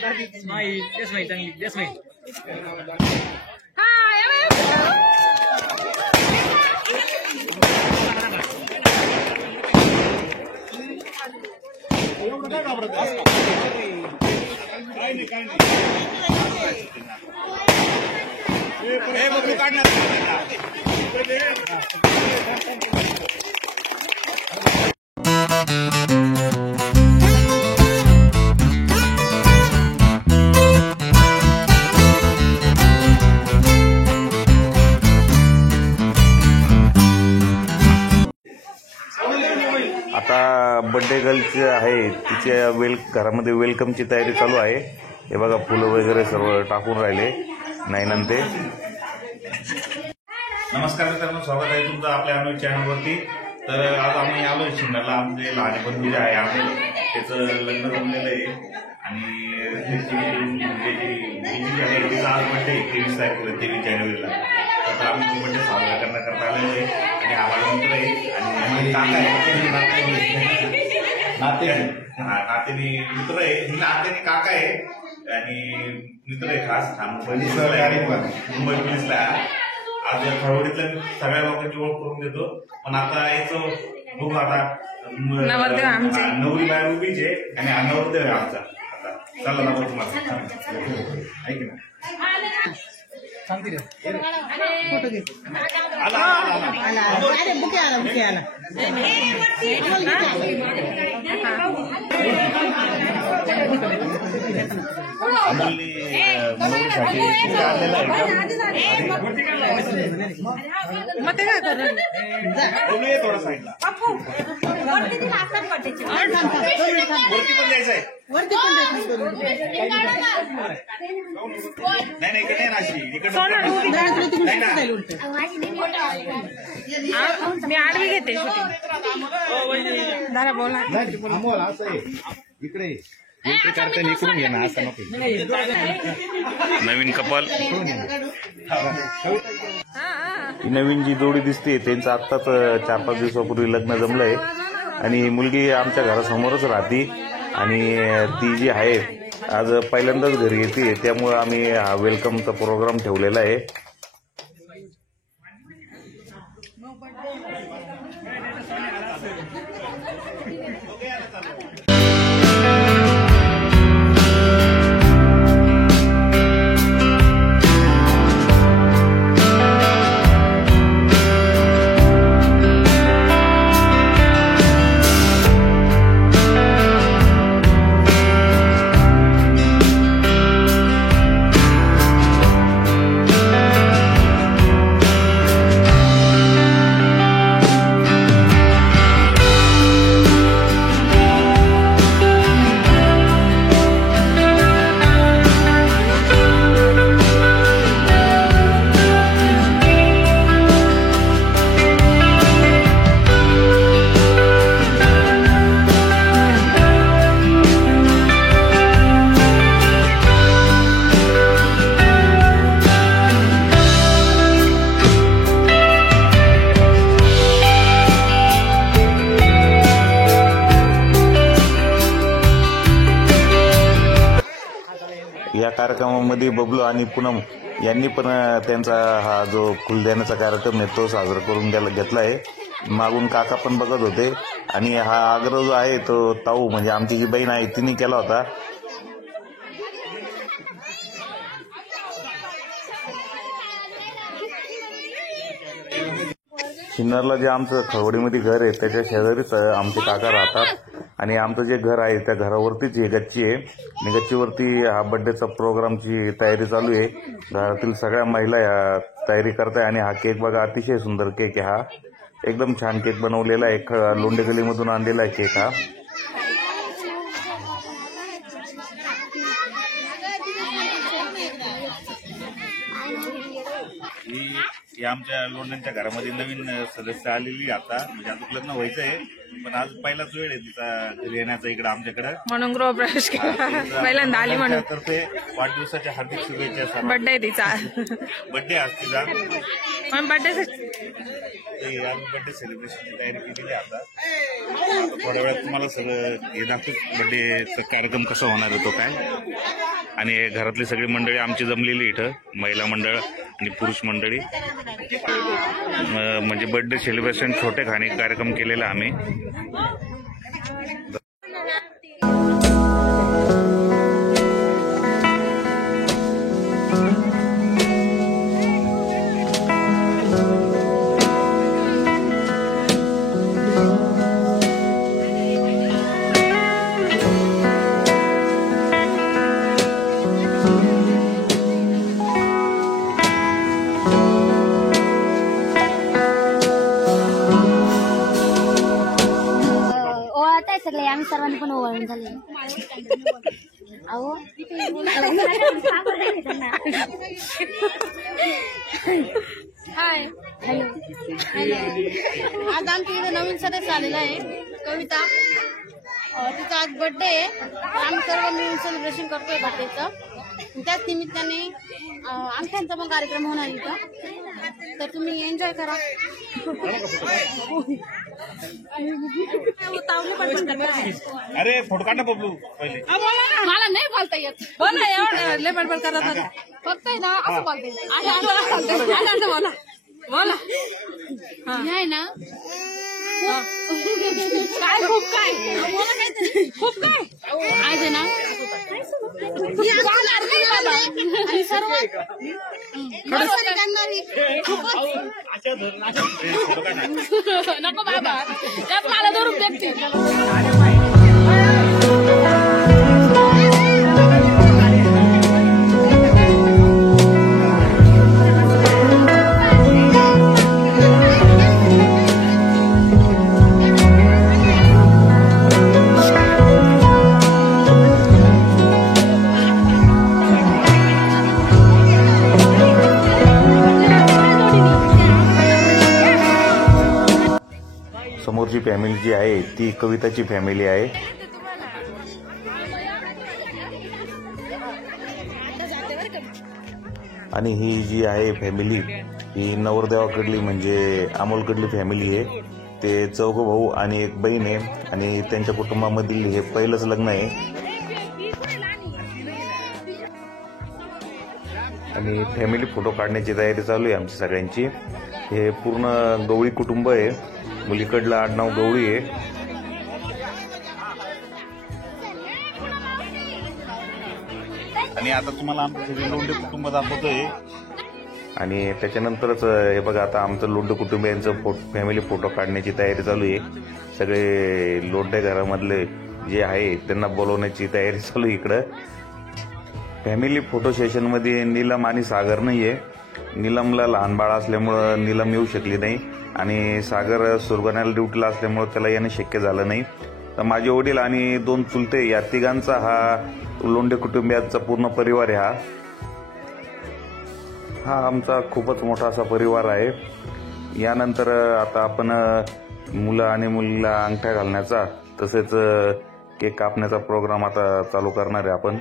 Smile चांगली smile आता birthday गर्लची आहे तिच्या घरामध्ये वेलकमची तयारी चालू आहे। हे बघा फुलं वगैरे सर्व टाकून राहिले नाही ते। नमस्कार मित्रांनो, स्वागत आहे तुमचं आपल्या आम्ही चॅनलवरती। तर आज आम्ही आलोय शिमल्याला। आमचे लहान बंधू जे आहे आम्ही त्याचं लग्न जमलेलं आहे आणि जी आहे तिचा आज बर्थडे 23 तारखेला 23 जानेवारीला। तर आम्ही बर्थडे साजरा करण्याकरता आलेलो आहे आणि आम्हाला मित्र आहे आणि काका आहे नातेने मित्र आहे नातेने काका आहे आणि मित्र आहे खास मुंबई पोलीसला। आज खरवडीतल्या सगळ्या लोकांची ओळख करून देतो, पण आता याचं बघू। आता नवरी बाहेर उभीच आहे आणि हा नवरदेव आहे आमचा। आता चला ना तुम्हाला ऐक ना थोडा साईडला वरती पण द्यायचं आहे। नाही मी आडवी घेते इकडे एंट्री करताना इकडून घे ना, असं नको। नवीन कपल नवीन जी जोडी दिसते त्यांचं आत्ताच 4-5 दिवसापूर्वी लग्न जमलंय आणि मुलगी आमच्या घरासमोरच राहते आणि ती जी आहे आज पहिल्यांदाच घरी येते, त्यामुळे आम्ही हा वेलकमचा प्रोग्राम ठेवलेला आहे। या कार्यक्रमामध्ये बबलू आणि पूनम यांनी पण त्यांचा हा जो फुलदेण्याचा कार्यक्रम आहे तो साजरा करून घेतला आहे। मागून काका पण बघत होते आणि हा आग्रह जो आहे तो ताऊ म्हणजे आमची जी बहीण आहे तिने केला होता। सिन्नरला जे आमचं खरवडीमध्ये घर आहे त्याच्या शेजारीच आमचे काका राहतात आणि आमचं जे घर आहे त्या घरावरतीच ही गच्ची आहे आणि गच्चीवरती हा बर्थडेचा प्रोग्रामची तयारी चालू आहे। घरातील सगळ्या महिला या तयारी करताय आणि हा केक बघा अतिशय सुंदर केक आहे। हा एकदम छान केक बनवलेला आहे, लोंढे गलीमधून आणलेला आहे केक हा। ही आमच्या लोंढ्यांच्या घरामध्ये नवीन सदस्य आलेली आता, म्हणजे आता लग्न व्हायचं आहे पण आज पहिलाच वेळ आहे तिचा घरी येण्याचा इकडे आमच्याकडे, म्हणून गृहप्रवेश केला पहिल्यांदा आली म्हणून। तर्फे वाढदिवसाच्या हार्दिक शुभेच्छा। बर्थडे तिचा बर्थडे आज तिचा बर्थडे सेलिब्रेशनची तयारी केलेली आहे। आता थोड्या वेळात तुम्हाला सगळं हे दाखवू बर्थडेचा कार्यक्रम कसा होणार आहे तो काय। आणि घरातली सगळी मंडळी आमची जमलेली इथं, महिला मंडळ आणि पुरुष मंडळी. म्हणजे बर्थडे सेलिब्रेशन छोटे खाणे कार्यक्रम केलेला आम्ही. ओळखताय सगळे आम्ही सर्वांनी पण ओळखून झाले. अहो हाय हॅलो आज आमच्या इथे नवीन सदस्य आलेला आहे कविता. तिचा आज बर्थडे आहे. आम्ही सर्व मिळून सेलिब्रेशन करतोय बर्थडेचं. त्याच निमित्ताने अंगठ्यांचा पण कार्यक्रम होणार इथं, तर तुम्ही एन्जॉय करा. अरे फोटो काढ ना बबलू पहिले. मला नाही बोलता येत. बोला एवढं लय बडबड करत होता. फक्त आहे ना असं बोलता येत. असं बोला बोला. नाही ना काय खूप काय बोला काहीतरी खूप काय आज आहे ना आणि सर्वात नको बाबा त्यात मला धरून देते. समोरची फॅमिली जी आहे ती कविताची फॅमिली आहे. आणि ही जी आहे फॅमिली ही नवरदेवाकडली म्हणजे अमोलकडली फॅमिली आहे. ते चौघ भाऊ आणि एक बहीण आहे आणि त्यांच्या कुटुंबामधील हे पहिलंच लग्न आहे. आणि फॅमिली फोटो काढण्याची तयारी चालू आहे आमची सगळ्यांची. हे पूर्ण गवळी कुटुंब आहे. मुलीकडलं आडनाव गवळी आहे. आणि आता तुम्हाला आमचं सगळे लोंढे कुटुंब दाखवतोय. आणि त्याच्यानंतरच हे बघा आता आमचं लोंढे कुटुंबियांचं फॅमिली फोटो काढण्याची तयारी चालू आहे. सगळे लोंढे घरामधले जे आहे त्यांना बोलवण्याची तयारी चालू आहे इकडं. फॅमिली फोटो सेशनमध्ये नीलम आणि सागर नाही आहे. नीलमला लहान बाळ असल्यामुळं नीलम येऊ शकली नाही आणि सागर सुरगाण्याला ड्युटीला असल्यामुळं त्याला येणं शक्य झालं नाही. तर माझे वडील आणि 2 चुलते या तिघांचा हा लोंढे कुटुंबियांचा पूर्ण परिवार आहे. हा आमचा खूपच मोठा असा परिवार आहे. यानंतर आता आपण मुलं आणि मुलीला अंगठ्या घालण्याचा तसेच केक कापण्याचा प्रोग्राम आता चालू करणार आहे आपण.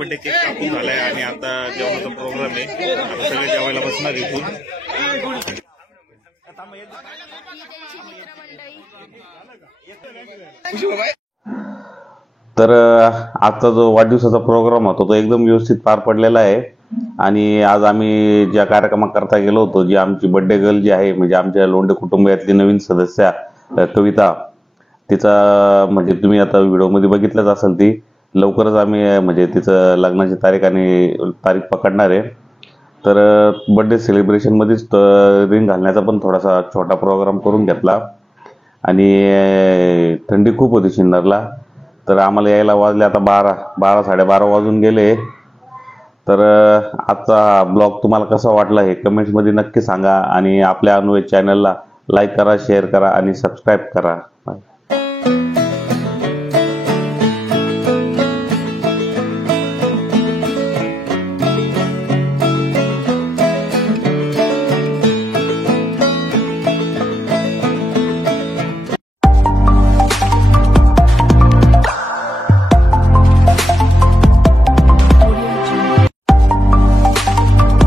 बर्थडे केक कापून झालाय आणि आता जेवणाचा प्रोग्राम आहे. आता सगळे जेवायला बसणार इथून. तर आजचा जो वाढदिवसाचा प्रोग्राम होता तो एकदम व्यवस्थित पार पडलेला आहे. आणि आज आम्ही ज्या कार्यक्रमाकरता गेलो होतो, जी आमची बर्थडे गर्ल जी आहे म्हणजे आमच्या लोंढे कुटुंबातली नवीन सदस्य कविता, तिचा म्हणजे तुम्ही आता व्हिडिओमध्ये बघितलंच असेल, ती लवकरच आम्ही म्हणजे तिचं लग्नाची तारीख पकडणार आहे. तर बर्थडे सेलिब्रेशनमध्येच रिंग घालण्याचा पण थोडासा छोटा प्रोग्राम करून घेतला. आणि थंडी खूप होती सिन्नरला, तर आम्हाला यायला वाजले आता 12-12:30 वाजून गेले. तर आजचा ब्लॉग तुम्हाला कसा वाटला हे कमेंट्समध्ये नक्की सांगा. आणि आपल्या अन्वय चॅनलला लाईक करा, शेअर करा आणि सबस्क्राईब करा.